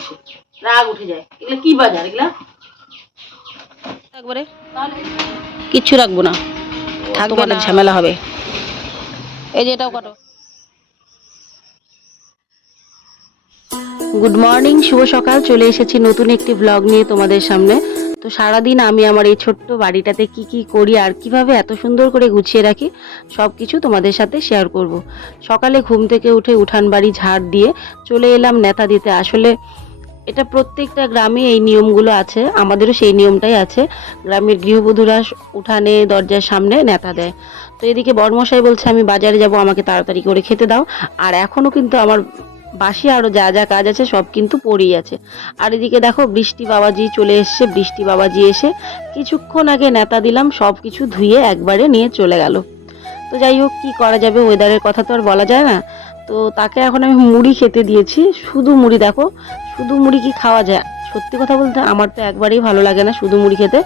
আসে, রাগ উঠে যায়। এগুলো কি বাজার এগুলা? একবারে কিচ্ছু রাখবো না, থাকবে না, ঝামেলা হবে। এই যে এটাও কাটো। গুড মর্নিং, শুভ সকাল। চলে এসেছি নতুন একটি ব্লগ নিয়ে তোমাদের সামনে। তো সারাদিন আমি আমার এই ছোট্ট বাড়িটাতে কি কি করি আর কিভাবে এত সুন্দর করে গুছিয়ে রাখি সব কিছু তোমাদের সাথে শেয়ার করব। সকালে ঘুম থেকে উঠে উঠান বাড়ি ঝাড় দিয়ে চলে এলাম নেতা দিতে। আসলে এটা প্রত্যেকটা গ্রামে এই নিয়মগুলো আছে, আমাদেরও সেই নিয়মটাই আছে। গ্রামের গৃহবধূরা উঠানে দরজার সামনে নেতা দেয়। তো এদিকে বড়মশাই বলছে আমি বাজারে যাব, আমাকে তাড়াতাড়ি করে খেতে দাও। আর এখনও কিন্তু আমার বাসি আরও যা যা কাজ আছে সব কিন্তু পড়েই আছে। আর এদিকে দেখো বৃষ্টি বাবাজি চলে এসছে। বৃষ্টি বাবাজি এসে কিছুক্ষণ আগে নেতা দিলাম, সব কিছু ধুয়ে একবারে নিয়ে চলে গেল। তো যাই হোক, কী করা যাবে, ওয়েদারের কথা তো আর বলা যায় না। তো তাকে এখন আমি মুড়ি খেতে দিয়েছি, শুধু মুড়ি। দেখো শুধু মুড়ি কি খাওয়া যায়? সত্যি কথা বলতে আমার তো একবারেই ভালো লাগে না শুধু মুড়ি খেতে,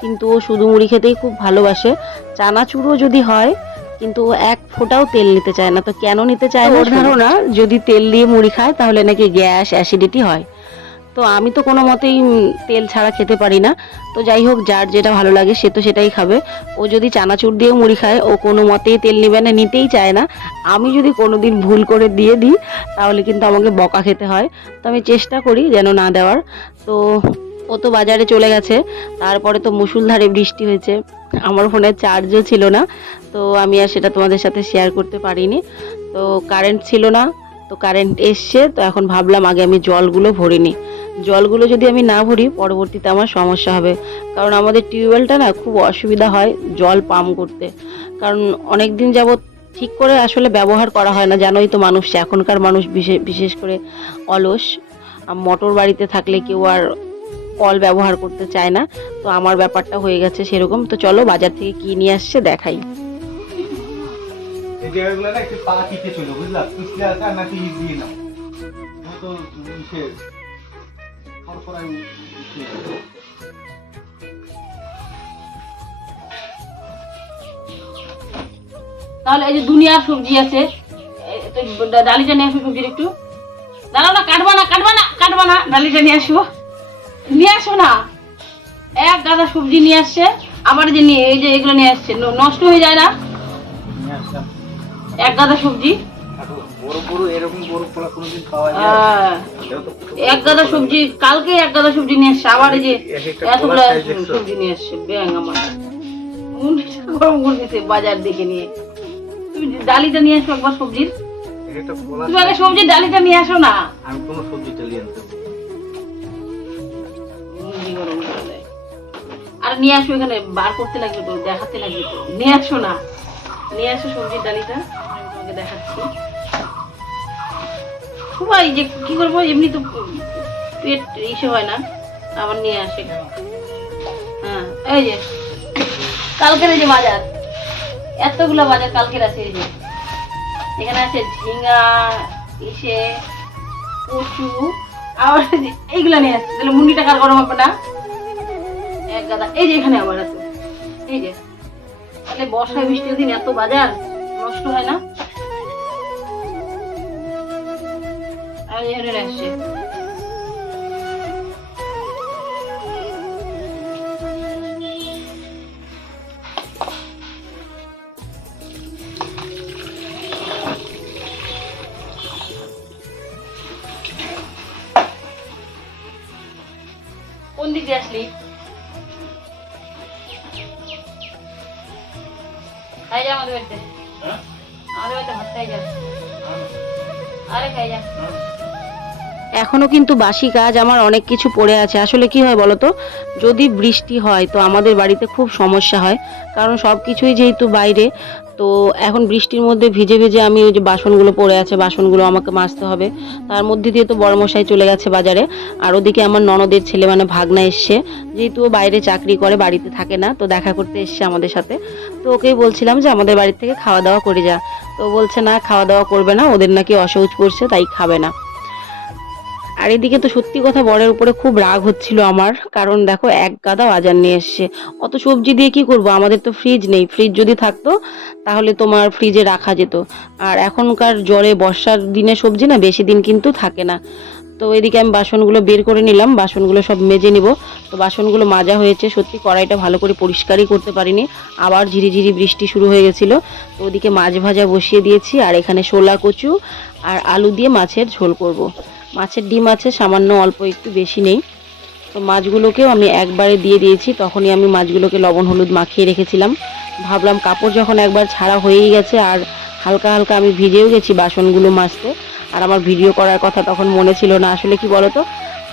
কিন্তু ও শুধু মুড়ি খেতেই খুব ভালোবাসে। চানাচুরও যদি হয় কিন্তু ও এক ফোঁটাও তেল নিতে চায় না। তো কেন নিতে চায় না? ওর ধারণা যদি তেল দিয়ে মুড়ি খায় তাহলে নাকি গ্যাস অ্যাসিডিটি হয়। তো আমি তো কোনো মতেই তেল ছাড়া খেতে পারি না। তো যাই হোক, যার যেটা ভালো লাগে সে তো সেটাই খাবে। ও যদি চানাচুর দিয়ে মুড়ি খায় ও কোনো মতেই তেল নেবে না, নিতেই চায় না। আমি যদি কোনো দিন ভুল করে দিয়ে দিই তাহলে কিন্তু আমাকে বকা খেতে হয়। তো আমি চেষ্টা করি যেন না দেওয়ার। তো ও তো বাজারে চলে গেছে। তারপরে তো মুষলধারে বৃষ্টি হয়েছে, আমার ফোনে চার্জও ছিল না। তো আমি আর সেটা তোমাদের সাথে শেয়ার করতে পারিনি। তো কারেন্ট ছিল না, তো কারেন্ট এসছে। তো এখন ভাবলাম আগে আমি জলগুলো ভরে নিই। জলগুলো যদি আমি না ভরি পরবর্তীতে আমার সমস্যা হবে, কারণ আমাদের টিউবওয়েলটা না খুব অসুবিধা হয় জল পাম্প করতে। কারণ অনেক দিন যাবৎ ঠিক করে আসলে ব্যবহার করা হয় না। জানোই তো মানুষ, এখনকার মানুষ বিশেষ করে অলস। মোটর বাড়িতে থাকলে কেউ আর কল ব্যবহার করতে চায় না। তো আমার ব্যাপারটা হয়ে গেছে সেরকম। তো চলো বাজার থেকে কি নিয়ে আসছে দেখাই। এই জায়গাগুলো না একটু পা টিপে চলো, বুঝলা? পিছলে আছে আর নাকি দিয়ে নাও। তো ইসে খড়খড়াই তাহলে এই যে দুনিয়ার সবজি আছে, ডালিটা নিয়ে আসো। সবজির একটু দাঁড়াও না, কাটবা না কাটবা না কাটবা না, ডালিটা নিয়ে আসো, নিয়ে আসো না। এক গাদা সবজি নিয়ে আসছে। আবার যে নিয়ে এই যে এগুলো নিয়ে আসছে, নষ্ট হয়ে যায় না? নিয়ে আসলাম এক গাদা সবজি, বড় বড় এরকম বড় পোলা কোনোদিন খাওয়া যায়? এক গাদা সবজি, কালকে এক গাদা সবজি নিয়ে আসছে। আবার এই যে এতগুলো সবজি নিয়ে আসছে। ব্যাং আমার গরম করে দিতে বাজার দেখে নিয়ে। তুমি ডালিটা নিয়ে আসো একবার সবজির। তুমি আগে সবজির ডালিটা নিয়ে আসো না। আমি কোনো সবজি ডালি আনতে গরম করে দেয়। আর নিয়ে আসো, এখানে বার করতে লাগবে তো, দেখাতে লাগবে তো। নিয়ে আসো না, নিয়ে আসো সবজির ডালিটা, আমি তোমাকে দেখাচ্ছি। সবাই যে কি করবো, এমনি তো পেট ইসে হয় না, আবার নিয়ে আসে। হ্যাঁ এই যে কালকের এই যে বাজার, এতগুলো বাজার কালকের আছে। এই যে এখানে আছে ঝিঙ্গা, ইসে, কচু, আবার এইগুলা নিয়ে আসছে। তাহলে মুন্ডি টাকার গরম হবে না? এক গাদা। এই যে এখানে আবার আছে, এই যে। তাহলে বর্ষায় বৃষ্টির দিন এত বাজার নষ্ট হয় না? আর এখানে আসছে কোন দিকে আসলি? খাই যা আমাদের বাড়িতে, আমাদের বাড়িতে ভাত খাই যা। আরে খাই যা। এখনো কিন্তু বাসি কাজ আমার অনেক কিছু পড়ে আছে। আসলে কি হয় বলো তো, যদি বৃষ্টি হয় তো আমাদের বাড়িতে খুব সমস্যা হয়, কারণ সব কিছুই যেহেতু বাইরে। তো এখন বৃষ্টির মধ্যে ভিজে ভিজে আমি ওই যে বাসনগুলো পড়ে আছে, বাসনগুলো আমাকে মাজতে হবে। তার মধ্যে দিয়ে তো বড়মশাই চলে গেছে বাজারে। আর ওদিকে আমার ননদের ছেলে মানে ভাগনা এসছে, যেহেতু ও বাইরে চাকরি করে বাড়িতে থাকে না, তো দেখা করতে এসছে আমাদের সাথে। তো ওকেই বলছিলাম যে আমাদের বাড়ির থেকে খাওয়া দাওয়া করে যা। তো বলছে না, খাওয়া দাওয়া করবে না, ওদের নাকি অসৌচ পড়ছে তাই খাবে না। আর এদিকে তো সত্যি কথা বরের উপরে খুব রাগ হচ্ছিল আমার, কারণ দেখো এক গাদা বাজার নিয়ে এসছে। অত সবজি দিয়ে কি করব, আমাদের তো ফ্রিজ নেই। ফ্রিজ যদি থাকতো তাহলে তোমার ফ্রিজে রাখা যেত। আর এখনকার জ্বরে বর্ষার দিনে সবজি না বেশি দিন কিন্তু থাকে না। তো এদিকে আমি বাসনগুলো বের করে নিলাম, বাসনগুলো সব মেজে নিব। তো বাসনগুলো মাজা হয়েছে, সত্যি কড়াইটা ভালো করে পরিষ্কারই করতে পারিনি, আবার ঝিরিঝিরি বৃষ্টি শুরু হয়ে গেছিলো। তো ওদিকে মাছ ভাজা বসিয়ে দিয়েছি, আর এখানে শোলা কচু আর আলু দিয়ে মাছের ঝোল করব। মাছের ডিম আছে সামান্য, অল্প একটু, বেশি নেই। তো মাছগুলোকেও আমি একবারে দিয়ে দিয়েছি, তখনই আমি মাছগুলোকে লবণ হলুদ মাখিয়ে রেখেছিলাম। ভাবলাম কাপড় যখন একবার ছাড়া হয়েই গেছে, আর হালকা হালকা আমি ভিজেও গেছি বাসনগুলো মাজতে, আর আমার ভিডিও করার কথা তখন মনে ছিল না। আসলে কি বলতো,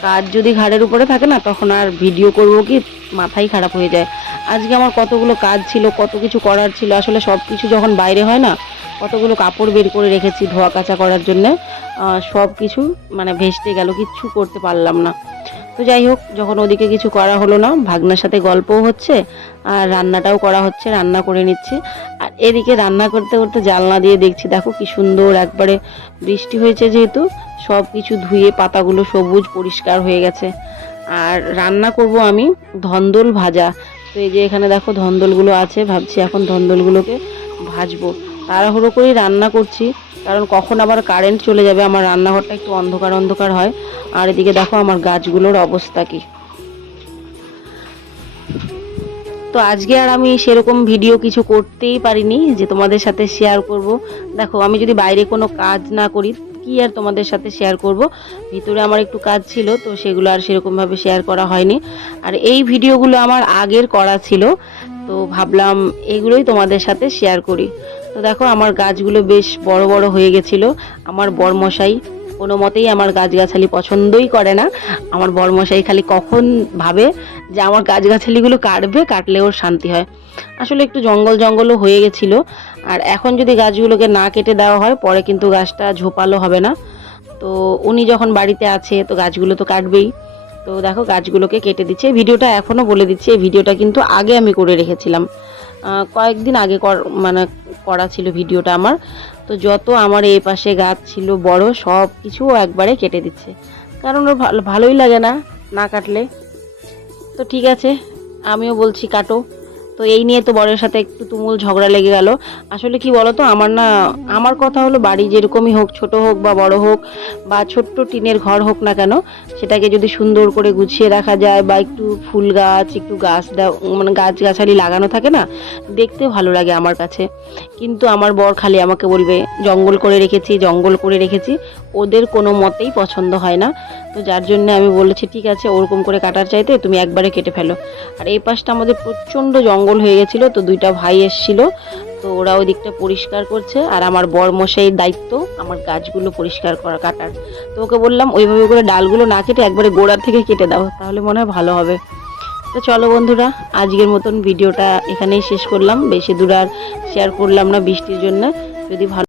কাজ যদি ঘাড়ের উপরে থাকে না, তখন আর ভিডিও করব কি মাথাই খারাপ হয়ে যায়। আজকে আমার কতগুলো কাজ ছিল, কত কিছু করার ছিল, আসলে সব কিছু যখন বাইরে হয় না, কতগুলো কাপড় বের করে রেখেছি ধোয়া কাচা করার জন্যে, সব কিছু মানে ভেস্তে গেল, কিচ্ছু করতে পারলাম না। তো যাই হোক, যখন ওদিকে কিছু করা হলো না, ভাগনার সাথে গল্পও হচ্ছে আর রান্নাটাও করা হচ্ছে, রান্না করে নিচ্ছি। আর এদিকে রান্না করতে করতে জানলা দিয়ে দেখছি, দেখো কি সুন্দর একবারে বৃষ্টি হয়েছে, যেহেতু সব কিছু ধুয়ে পাতাগুলো সবুজ পরিষ্কার হয়ে গেছে। আর রান্না করব আমি ধন্দল ভাজা। তো এই যে এখানে দেখো ধন্দলগুলো আছে, ভাবছি এখন ধন্দলগুলোকে ভাজবো। তাড়াহুড়ো করেই রান্না করছি, কারণ কখন আবার কারেন্ট চলে যাবে, আমার রান্নাঘরটা একটু অন্ধকার অন্ধকার হয়। আর এদিকে দেখো আমার গাছগুলোর অবস্থা কি। তো আজকে আর আমি সেরকম ভিডিও কিছু করতেই পারিনি যে তোমাদের সাথে শেয়ার করব। দেখো, আমি যদি বাইরে কোনো কাজ না করি, কি আর তোমাদের সাথে শেয়ার করব। ভিতরে আমার একটু কাজ ছিল, তো সেগুলো আর সেরকমভাবে শেয়ার করা হয়নি। আর এই ভিডিওগুলো আমার আগের করা ছিল, তো ভাবলাম এগুলোই তোমাদের সাথে শেয়ার করি। তো দেখো আমার গাছগুলো বেশ বড় বড় হয়ে গেছিলো। আমার বরমশাই কোনো মতেই আমার গাছগাছালি পছন্দই করে না। আমার বরমশাই খালি কখন ভাবে যে আমার গাছগাছালিগুলো কাটবে, কাটলে ওর শান্তি হয়। আসলে একটু জঙ্গল জঙ্গলও হয়ে গেছিলো, আর এখন যদি গাছগুলোকে না কেটে দেওয়া হয়, পরে কিন্তু গাছটা ঝোপালো হবে না। তো উনি যখন বাড়িতে আছে, তো গাছগুলো তো কাটবেই। তো দেখো গাছগুলোকে কেটে দিচ্ছে। এই ভিডিওটা এখনও বলে দিচ্ছি, এই ভিডিওটা কিন্তু আগে আমি করে রেখেছিলাম, কয়েকদিন আগে মানে করা ছিল ভিডিওটা আমার। তো যত আমার এই পাশে গাছ ছিল বড়, সব কিছু একবারে কেটে দিচ্ছে, কারণ ওর ভালোই লাগে না না কাটলে। তো ঠিক আছে, আমিও বলছি কাটো। তো এই নিয়ে তো বরের সাথে একটু তুমুল ঝগড়া লেগে গেল। আসলে কি বলতো, আমার কথা হলো, বাড়ি যেরকমই হোক, ছোট হোক বা বড় হোক, বা ছোট্ট টিনের ঘর হোক না কেন, সেটাকে যদি সুন্দর করে গুছিয়ে রাখা যায়, বা একটু ফুল গাছ, একটু মানে গাছগাছালি লাগানো থাকে না, দেখতে ভালো লাগে আমার কাছে। কিন্তু আমার বর খালি আমাকে বলবে জঙ্গল করে রেখেছি, জঙ্গল করে রেখেছি। ওদের কোনো মতেই পছন্দ হয় না। তো যার জন্য আমি বলেছি ঠিক আছে, ওরকম করে কাটার চাইতে তুমি একবারে কেটে ফেলো। আর এই পাশটা আমাদের প্রচণ্ড জঙ্গল হয়ে গেছিলো, তো দুইটা ভাই এসেছিল, তো ওরা ওই দিকটা পরিষ্কার করছে, আর আমার বর মশাইয়ের দায়িত্ব আমার গাছগুলো পরিষ্কার করা, কাটার। তো ওকে বললাম ওইভাবে করে ডালগুলো না কেটে একবারে গোড়ার থেকে কেটে দাও, তাহলে মনে হয় ভালো হবে। তো চলো বন্ধুরা, আজকের মতন ভিডিওটা এখানেই শেষ করলাম, বেশি দূর আর শেয়ার করলাম না বৃষ্টির জন্য। যদি ভালো